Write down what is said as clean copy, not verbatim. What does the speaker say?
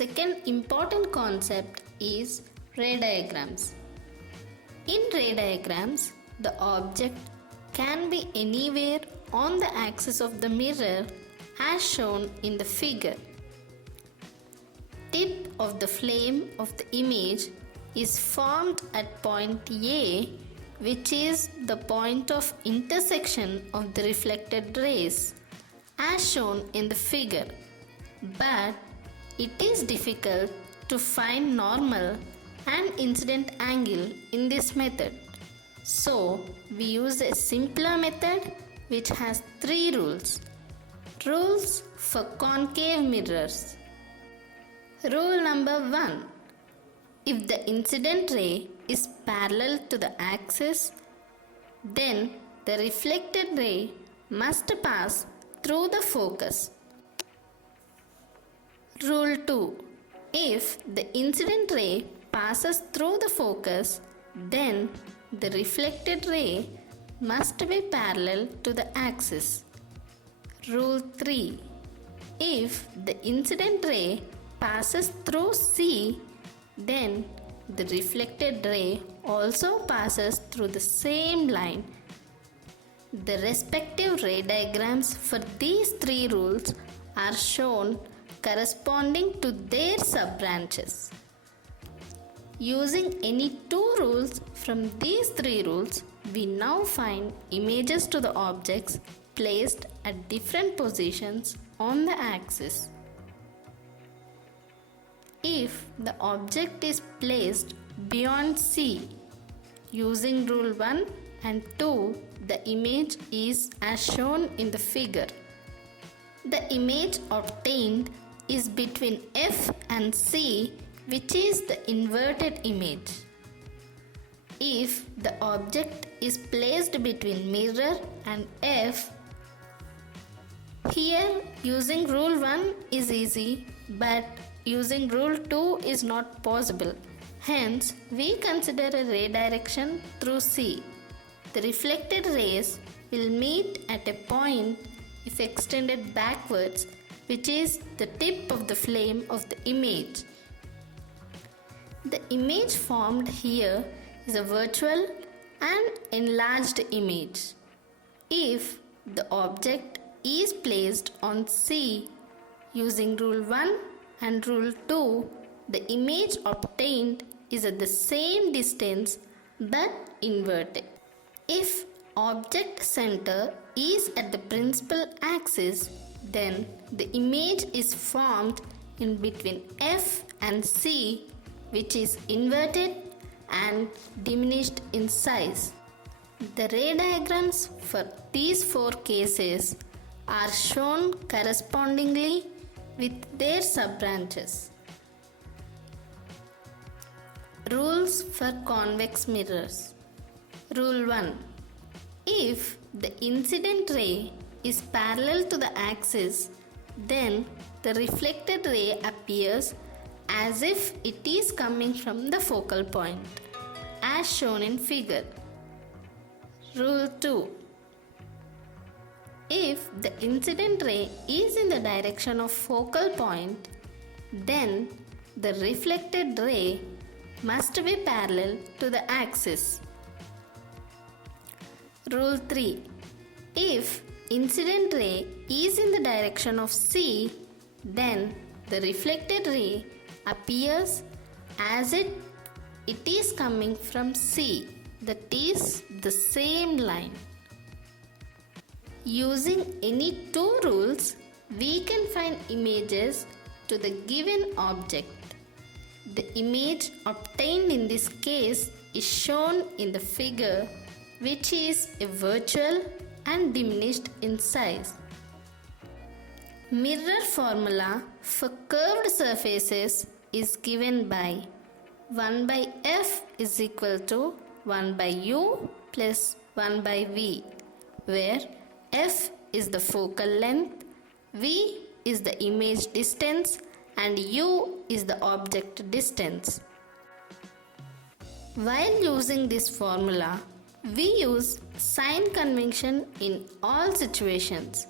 second important concept is ray diagrams. In ray diagrams, the object can be anywhere on the axis of the mirror as shown in the figure. Tip of the flame of the image is formed at point A, which is the point of intersection of the reflected rays as shown in the figure. But it is difficult to find normal and incident angle in this method. So we use a simpler method which has 3 rules. Rules for concave mirrors. Rule number 1. If the incident ray is parallel to the axis, then the reflected ray must pass through the focus. Rule 2. If the incident ray passes through the focus, then the reflected ray must be parallel to the axis. Rule 3. If the incident ray passes through C, then the reflected ray also passes through the same line. The respective ray diagrams for these 3 rules are shown corresponding to their sub-branches. Using any 2 rules from these 3 rules, we now find images to the objects placed at different positions on the axis. If the object is placed beyond C, using rule 1 and 2, the image is as shown in the figure. The image obtained is between F and C, which is the inverted image. If the object is placed between mirror and F, here using rule 1 is easy, but using rule 2 is not possible. Hence, we consider a ray direction through C. The reflected rays will meet at a point if extended backwards, which is the tip of the flame of the image. The image formed here is a virtual and enlarged image. If the object is placed on C using rule 1 and rule 2, the image obtained is at the same distance but inverted. If object center is at the principal axis, then the image is formed in between F and C, which is inverted and diminished in size. The ray diagrams for these 4 cases are shown correspondingly with their sub-branches. Rules for convex mirrors. Rule 1. If the incident ray is parallel to the axis, then the reflected ray appears as if it is coming from the focal point, as shown in figure. Rule 2. If the incident ray is in the direction of focal point, then the reflected ray must be parallel to the axis. Rule 3. If incident ray is in the direction of C, then the reflected ray appears as if it is coming from C, that is the same line. Using any 2 rules, we can find images to the given object. The image obtained in this case is shown in the figure, which is a virtual and diminished in size. Mirror formula for curved surfaces is given by 1 by F is equal to 1 by U plus 1 by V, where F is the focal length, V is the image distance, and U is the object distance. While using this formula, we use sign convention in all situations.